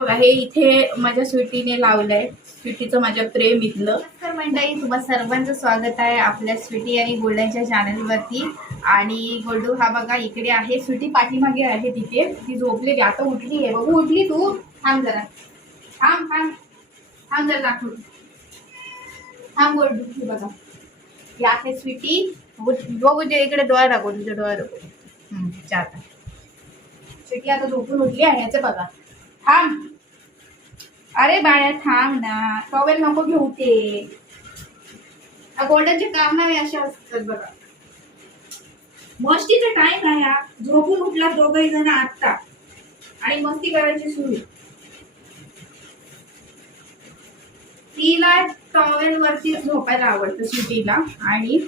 बघा हे इथे माझ्या स्वीटीने लावलंय. स्वीटीचं माझ्या प्रेम इथलं. नमस्कार मंडळी तुम्हा सर्वांचं स्वागत आहे आपल्या स्वीटी आणि गोल्डनच्या चॅनलवरती. आणि गोल्डू हा बघा इकडे आहे. स्वीटी पाठीमागे आहे तिथे. ती झोपलेली आता उठली आहे. बघू उठली तू? थांब जरा. थांब थांब. थांब जरा दाखव थांब गोल्डू हे बघा. ही आहे स्वीटी. बघू जे इकडे डोळा दाखव तुझ्या डोळा दाखव आता. स्वीटी आता झोपून उठली आहे याचं बघा. थांब. अरे बाळ्या थांब ना. टॉवेल नको घेऊ ते. गोल्डनचे नाही असे असतात बघा. मस्तीचा टाइम आहे हा. झोपून उठला दोघही जण आत्ता. आणि मस्ती करायची सुरू. तिला टॉवेल वरती झोपायला आवडतं सुटीला आणि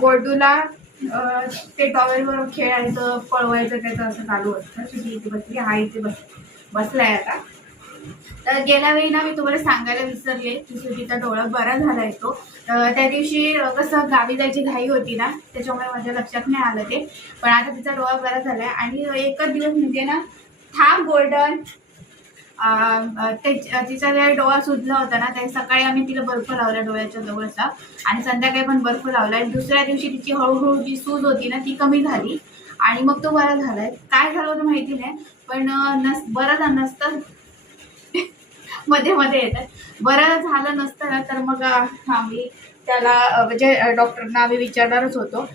गोडूला ते टॉवेल ते टॉवेलवर खेळायचं पळवायचं त्याचं असं चालू असतं. सुटी इथे बसली हा इथे बस बसलाय आता. तर गेल्या वेळी ना मी तुम्हाला सांगायला विसरले की सुटीचा डोळा बरा झाला तो. तर त्या दिवशी कसं गावी जायची घाई होती ना त्याच्यामुळे माझ्या लक्षात नाही आलं ते. पण आता तिचा डोळा बरा झालाय आणि एकच दिवस म्हणजे ना थांब गोल्डन. तिचा जे डोळा सुजला होता ना त्या सकाळी आम्ही तिला बर्फ लावला डोळ्याच्या जवळचा. आणि संध्याकाळी पण बर्फ लावला. आणि दुसऱ्या दिवशी तिची हळूहळू जी सूज होती ना ती कमी झाली. आणि मग तो बरा झालाय. काय झालं होतं माहिती नाही पण नस बरं झालं नसतं. मध्ये मध्ये येतात बरं झालं नसतं ना तर मग आम्ही त्याला म्हणजे डॉक्टरना आम्ही विचारणारच होतो.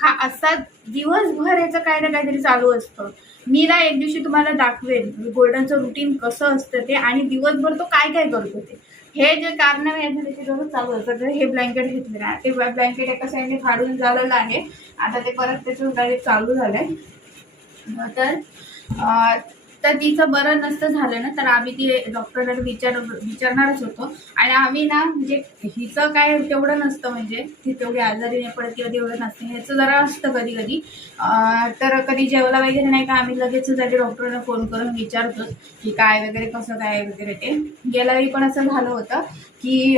हा असा दिवसभर याचं काय ना काहीतरी चालू असतं. मी ना एक दिवशी तुम्हाला दाखवेन गोल्डनचं रुटीन कसं असतं ते आणि दिवसभर तो काय काय करतो ते. हे जे कारण आहे त्याची त्याचे चालू असतात तर हे ब्लँकेट घेतले ना ते ब्लँकेट एका साईडने फाडून झालेलं आहे. आता ते परत त्याचं गाडी चालू झालंय. तर तर तिचं बरं नसतं झालं ना तर आम्ही ती डॉक्टरला विचार विचारणारच होतो. आणि आम्ही ना म्हणजे हिचं काय तेवढं नसतं म्हणजे ती तेवढी आजारी नाही पडत किंवा तेवढं नसतं ह्याचं जरा असतं कधी कधी. तर कधी जेवला वगैरे नाही का आम्ही लगेच त्याच्या डॉक्टरला फोन करून विचारतो की काय वगैरे कसं काय वगैरे ते. गेल्या वेळी पण असं झालं होतं की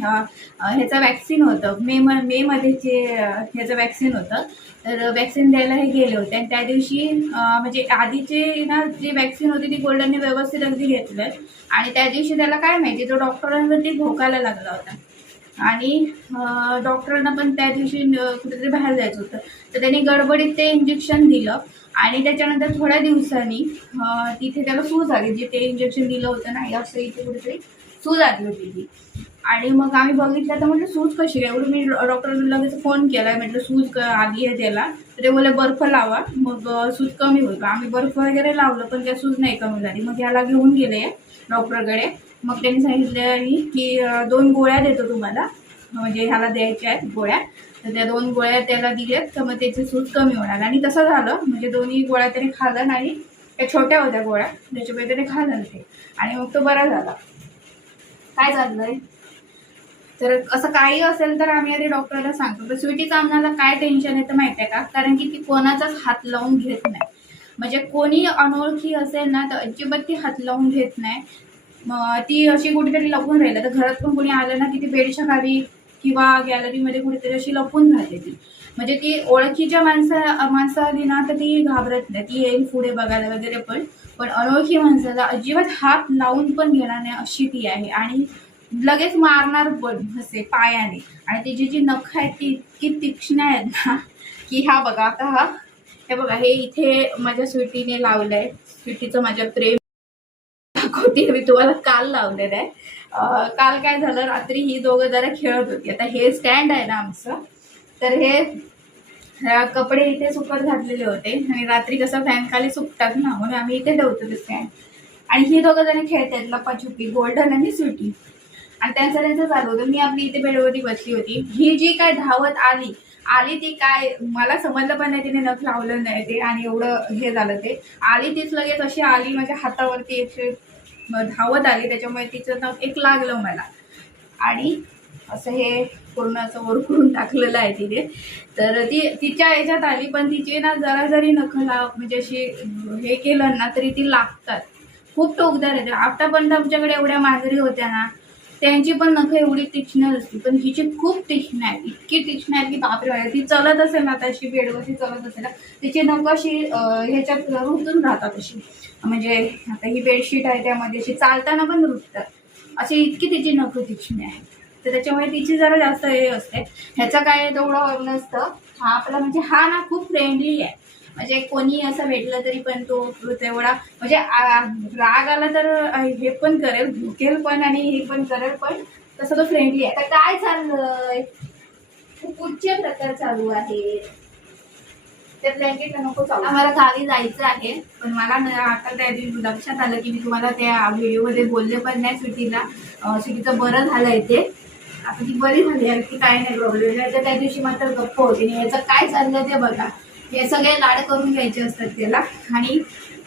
ह्याचं वॅक्सिन होतं. मे म मेमध्ये जे ह्याचं वॅक्सिन होतं. तर वॅक्सिन द्यायला हे गेले होते. आणि त्या दिवशी म्हणजे आधीचे ना जी वॅक्सिन होती ती गोल्डनने व्यवस्थित अगदी घेतलं. आणि त्या दिवशी त्याला काय माहिती तो डॉक्टरांवरती भोकायला लागला होता. आणि डॉक्टरांना पण त्या दिवशी कुठेतरी बाहेर जायचं होतं. तर त्यांनी गडबडीत ते इंजेक्शन दिलं. आणि त्याच्यानंतर थोड्या दिवसांनी तिथे त्याला सूज आली. जे ते इंजेक्शन दिलं होतं ना असं इथे कुठेतरी सूज आली होती ती. आणि मग आम्ही बघितलं तर म्हटलं सूज कशी काय एवढं मी डॉक्टरला लगेच फोन केला म्हटलं सूज आली आहे त्याला तर ते बोलले बर्फ लावा. मग सूज कमी होईल. आम्ही बर्फ वगैरे लावलं पण त्या सूज नाही कमी झाली. मग याला घेऊन गेले डॉक्टरकडे. मग त्यांनी सांगितलं की दोन गोळ्या देतो तुम्हाला. म्हणजे ह्याला द्यायच्या आहेत गोळ्या. तर त्या दोन गोळ्या त्याला दिल्यात तर मग त्याची सूज कमी होणार. आणि तसं झालं. म्हणजे दोन्ही गोळ्या त्याने खाल्लं आणि त्या छोट्या होत्या गोळ्या. त्याच्यामुळे त्याने खाल्लं ते आणि मग तो बरा झाला. काय झालंय? तर असं काही असेल तर आम्ही आधी डॉक्टरला सांगतो. तर स्वीटीचं आम्हाला काय टेन्शन येतं माहिती आहे का? कारण की ती कोणाचाच हात लावून घेत नाही. म्हणजे कोणी अनोळखी असेल ना तर अजिबात ती हात लावून घेत नाही. मग ती अशी कुठेतरी लपून राहिलं. तर घरात पण कोणी आलं ना की ती बेडच्या खाली किंवा गॅलरीमध्ये कुठेतरी अशी लपून राहते ती. म्हणजे ती ओळखीच्या माणसा माणसं आली ना तर ती घाबरत नाही. ती येईल पुढे बघायला वगैरे पण. पण अनोळखी माणसाला अजिबात हात लावून पण घेणार नाही अशी ती आहे. आणि लगेच मारणार पण असे पायाने. आणि तिची जी नख आहेत ती इतकी तीक्ष्ण आहेत ना की हा बघा आता हा हे बघा हे इथे माझ्या स्वीटीने लावलंय. स्वीटीचं माझ्या प्रेम दाखवते मी तुम्हाला काल लावलेलं आहे. काल काय झालं? रात्री ही दोघं जरा खेळत होती. आता हे स्टँड आहे ना आमचं. तर हे कपडे इथे सुकत घातलेले होते. आणि रात्री कसं फॅन खाली सुकतात ना म्हणून आम्ही इथे ठेवतो ते स्टँड आणि ही दोघं जण खेळतात लपाछुपी गोल्डन आणि स्वीटी. आणि त्यांचं त्यांचं चालू होतं. मी आपली इथे बेडवरती बसली होती. ही जी काय धावत आली आली ती काय मला समजलं पण नाही तिने नख लावलं नाही ते आणि एवढं हे झालं ते. आली तीच लगेच अशी आली माझ्या हातावरती एक धावत आली त्याच्यामुळे तिचं नख एक लागलं मला. आणि असं हे पूर्ण असं वर करून टाकलेलं आहे तिथे तर ती तिच्या याच्यात आली पण तिचे ना जरा जरी नख लाव म्हणजे अशी हे केलं ना तरी ती लागतात. खूप टोकदार आहे आतापर्यंत आमच्याकडे एवढ्या मांजरी होत्या ना त्यांची पण नखं एवढी तीक्ष्ण असते पण हिची खूप तीक्ष्ण आहे. इतकी तीक्ष्ण आहे की बापरे बापरे. ती चलत असेल ना तशी बेडवरती चलत असेल ना तिची नख अशी ह्याच्यात रुतून राहतात अशी. म्हणजे आता ही बेडशीट आहे त्यामध्ये अशी चालताना पण रुततात. अशी इतकी तिची नख तीक्ष्ण आहे. तर त्याच्यामुळे तिची जरा जास्त हे असते. ह्याचं काय तेवढं नसतं हा आपला म्हणजे हा ना खूप फ्रेंडली आहे. म्हणजे कोणी असं भेटलं तरी पण तो तेवढा म्हणजे राग आला तर हे पण करेल भुकेल पण आणि हे पण करेल पण तसं तो फ्रेंडली आहे. आता काय चाललंय? खूप उच्च प्रकार चालू आहे ते ब्लँकेट नको चालू. आम्हाला गावी जायचं आहे पण मला आता त्या दिवशी लक्षात आलं की मी तुम्हाला त्या व्हिडिओमध्ये बोलले पण नाही स्वीटीला अं, स्वीटीचं बरं झालं ते. आता ती बरी झाली आहे की काय नाही प्रॉब्लेम नाही तर त्या दिवशी मात्र गप्प होती. आणि याचं काय चाललं ते बघा. हे सगळे लाड करून घ्यायचे असतात त्याला. आणि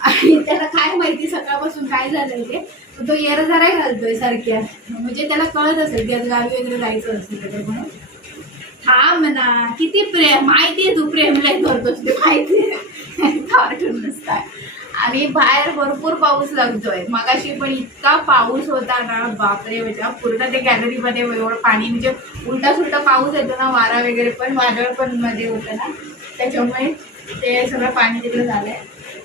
आणि त्याला काय माहिती सकाळपासून काय झालंय ते? तो तो जरा घालतोय सारख्या. म्हणजे त्याला कळत असेल की आज गावी वगैरे जायचं असेल तर म्हणून. हा म्हणा किती प्रेम माहिती आहे तू प्रेमलाही करतोस ते माहिती वाटून कार्टून आणि बाहेर भरपूर पाऊस लागतोय. मगाशी पण इतका पाऊस होता ना बापरे म्हणजे पूर्ण ते गॅलरीमध्ये एवढं पाणी म्हणजे उलटा सुलटा पाऊस येतो ना वारा वगैरे पण वादळ पण मध्ये होतं ना. त्याच्यामुळे ते सगळं पाणी तिकडे आहे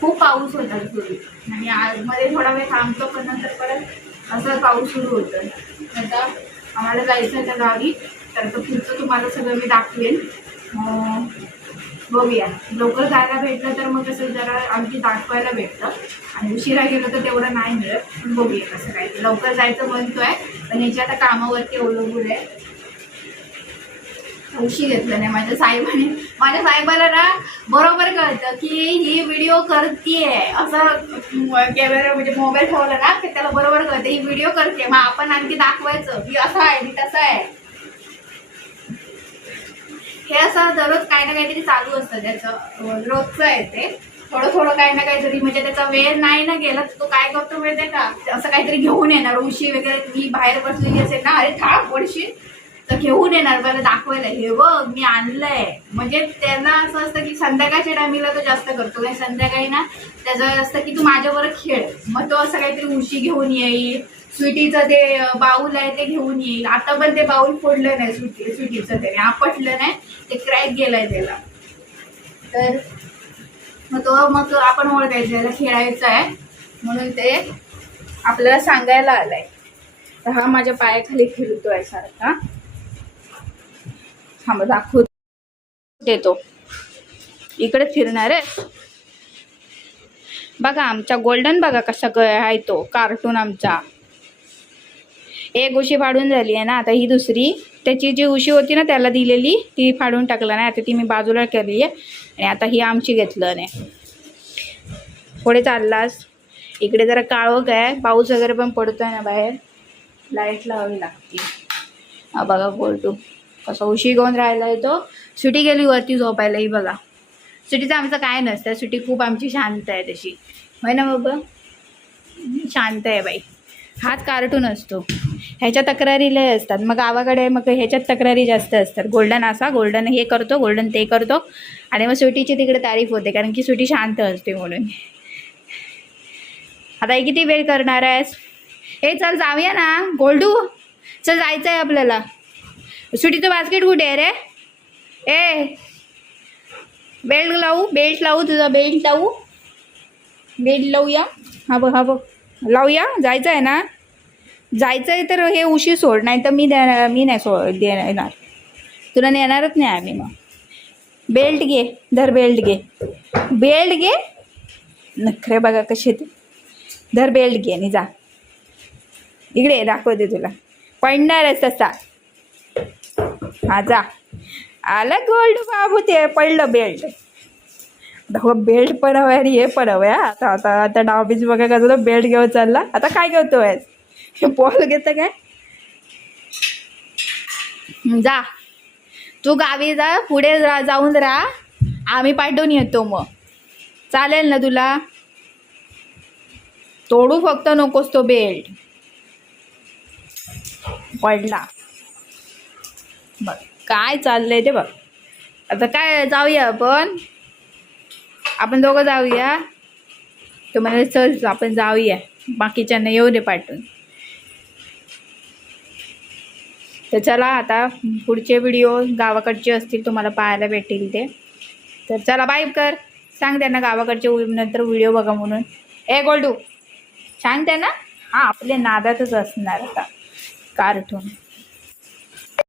खूप पाऊस होता सुरू आणि आतमध्ये थोडा वेळ थांबतो पण नंतर परत असं पाऊस सुरू होतं. आता आम्हाला जायचं आहे त्या गावी. तर तो पुढचं तुम्हाला सगळं मी दाखवेन. बघूया. लवकर जायला भेटलं तर मग कसं जरा आमची दाखवायला भेटतं. आणि उशिरा गेलो तर तेवढं नाही मिळत. पण बघूया कसं काय. लवकर जायचं म्हणतोय पण याची आता कामावरती अवलंबून आहे. उशी घेतलं नाही. माझ्या साहेबाने माझ्या साहेबाला ना बरोबर कळतं की ही व्हिडिओ करते असं कॅमेरा म्हणजे मोबाईल ठेवला ना की त्याला बरोबर कळतं ही व्हिडिओ करते मग आपण आणखी दाखवायचं की असं आहे मी तसं आहे. हे असं दररोज काही ना काहीतरी चालू असतं त्याचं रोजचं आहे ते. थोडं थोडं काही ना काहीतरी म्हणजे त्याचा वेळ नाही ना गेला तर तो काय करतो माहिती का? असं काहीतरी घेऊन येणार उशी वगैरे मी बाहेर बसलेली असेल ना अरे थांब पडशील. तर घेऊन येणार मला दाखवायला. हे बघ मी आणलंय. म्हणजे त्यांना असं असतं की संध्याकाळच्या टायमिंगला तो जास्त करतो. कारण संध्याकाळी ना त्याचं असतं की तू माझ्याबरोबर खेळ. मग तो असं काहीतरी उशी घेऊन येईल. स्वीटीचं ते बाऊल आहे ते घेऊन येईल. आता पण ते बाऊल फोडलं नाही स्वीटी स्वीटीचं त्याने. आपटलं नाही ते क्रॅक गेलंय त्याला. तर मग तो मग आपण ओळखायचं त्याला खेळायचं आहे. म्हणून ते आपल्याला सांगायला आलंय. तर हा माझ्या पायाखाली फिरतोय सारखा. थांब मग दाखवू देतो. इकडे फिरणार. आहे बघा आमचा गोल्डन बघा कसा आहे तो कार्टून आमचा. एक उशी फाडून झाली आहे ना आता ही दुसरी. त्याची जी उशी होती ना त्याला दिलेली ती फाडून टाकलं नाही. आता ती मी बाजूला केली आहे आणि आता ही आमची घेतलं नाही. पुढे चाललास. इकडे जरा काळोख आहे. पाऊस वगैरे पण पडतोय ना बाहेर. लाइट लावावी लागते. हा बघा गोल्टू कसा उशी घेऊन राहिला तो सुटी गेली वरती झोपायला ही बघा. सुटीचं आमचं काय नसतं. सुटी खूप आमची शांत आहे तशी. होय ना बाबा? शांत आहे बाई. हात कार्टून असतो. ह्याच्या तक्रारी लय असतात. मग गावाकडे मग ह्याच्यात तक्रारी जास्त असतात. गोल्डन असा गोल्डन हे करतो गोल्डन ते करतो. आणि मग सुटीची तिकडे तारीफ होते. कारण की सुटी शांत असते म्हणून. आता हे किती वेळ करणार आहेस? ए चल जाऊया ना. गोल्डू चल जायचं आहे आपल्याला. सुटीचं बास्केट कुठे आहे रे? ए बेल्ट लावू बेल्ट लावू तुझा बेल्ट लावू. बेल्ट लावूया. हा बघ हा बघ. लावूया जायचं आहे ना? जायचं आहे तर हे उशी सोड नाही तर मी देणार मी नाही सो देणार. तुला नेणारच नाही आम्ही मग. बेल्ट घे धर बेल्ट घे. बेल्ट घे. नखरे बघा कसे ते. धर बेल्ट घे आणि जा. इकडे दाखवते तुला. पडणार तसा. हा जा. आलं गोल्ड बाबू ते पडलं बेल्ट हो बेल्ट पण हवं आणि हे पण हवं आता आता आता डावबीज बघा का तुला बेल्ट घेऊन चालला. आता काय घेतोय हे बॉल घेतं काय? जा. तू गावी जा पुढे जा जाऊन राहा. आम्ही पाठवून येतो मग. चालेल ना तुला? तोडू फक्त नकोस तो बेल्ट पडला. बघ काय चाललंय ते बघ. आता काय जाऊया आपण. आपण दोघं जाऊया. तुम्हाला म्हणाले चल आपण जाऊया. बाकीच्यांना येऊ दे पाठवून. तर चला आता पुढचे व्हिडिओ गावाकडचे असतील तुम्हाला पाहायला भेटेल ते. तर चला बाय कर. सांग त्यांना गावाकडचे नंतर व्हिडिओ बघा म्हणून. ए गोल्डू. सांगते ना हां आपल्या नादातच असणार आता. कार्टून